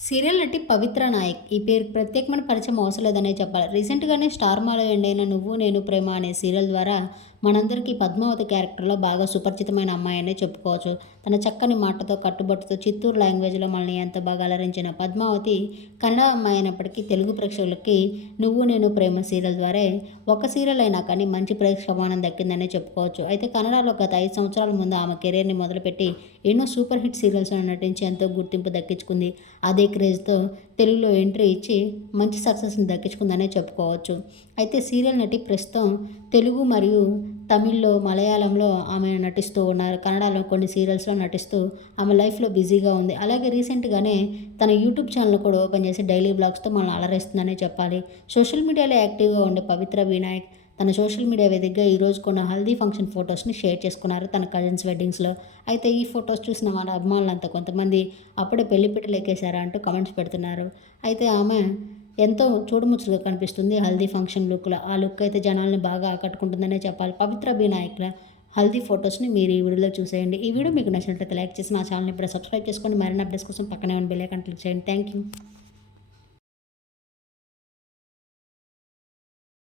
Serial నటి పవిత్ర నాయక్. ఈ పేరు ప్రత్యేకమైన పరిచయం అవసరం లేదనే చెప్పాలి. రీసెంట్గానే స్టార్ మాలో ఎండైన నువ్వు నేను ప్రేమ అనే సీరియల్ ద్వారా మనందరికీ పద్మావతి క్యారెక్టర్లో బాగా సుపరిచితమైన అమ్మాయి అనే చెప్పుకోవచ్చు. తన చక్కని మాటతో కట్టుబట్టుతో చిత్తూరు లాంగ్వేజ్లో మనల్ని ఎంతో బాగా అలరించిన పద్మావతి కన్నడ అమ్మాయి అయినప్పటికీ తెలుగు ప్రేక్షకులకి నువ్వు నేను ప్రేమ సీరియల్ ద్వారా ఒక సీరియల్ అయినా కానీ మంచి ప్రేక్షమానం దక్కిందనే చెప్పుకోవచ్చు. అయితే కన్నడలో గత ఐదు సంవత్సరాల ముందు ఆమె కెరీర్ని మొదలుపెట్టి ఎన్నో సూపర్ హిట్ సీరియల్స్లో నటించి ఎంతో గుర్తింపు దక్కించుకుంది. అదే క్రేజ్తో తెలుగులో ఎంట్రీ ఇచ్చి మంచి సక్సెస్ని దక్కించుకుందనే చెప్పుకోవచ్చు. అయితే సీరియల్ నటి ప్రస్తుతం తెలుగు మరియు తమిళ్ళో మలయాళంలో ఆమె నటిస్తూ ఉన్నారు. కన్నడలో కొన్ని సీరియల్స్లో నటిస్తూ ఆమె లైఫ్లో బిజీగా ఉంది. అలాగే రీసెంట్గానే తన యూట్యూబ్ ఛానల్ కూడా ఓపెన్ చేసి డైలీ బ్లాగ్స్తో మనల్ని అలరిస్తుందనే చెప్పాలి. సోషల్ మీడియాలో యాక్టివ్గా ఉండే పవిత్ర వినాయక్ తన సోషల్ మీడియా వేదికగా ఈరోజు కొన్ని హల్దీ ఫంక్షన్ ఫొటోస్ని షేర్ చేసుకున్నారు తన కజిన్స్ వెడ్డింగ్స్లో. అయితే ఈ ఫొటోస్ చూసిన మన అభిమానులంతా కొంతమంది అప్పుడే పెళ్ళి పిట్టలు ఎక్కేశారా అంటూ కమెంట్స్ పెడుతున్నారు. అయితే ఆమె ఎంతో చూడముచ్చుగా కనిపిస్తుంది హల్దీ ఫంక్షన్ లుక్లో. ఆ లుక్ అయితే జనాల్ని బాగా ఆకట్టుకుంటుందనే చెప్పాలి. పవిత్ర బి నాయక్ల హల్దీ ఫొటోస్ని మీరు ఈ వీడియోలో చూసేయండి. ఈ వీడియో మీకు నచ్చినట్లయితే లైక్ చేసి నా ఛానల్ని ఇప్పుడు సబ్స్క్రైబ్ చేసుకోండి. మరిన్ని అప్డేట్స్ కోసం పక్కనే ఉన్న బెల్ ఐకాన్ క్లిక్ చేయండి. Thank you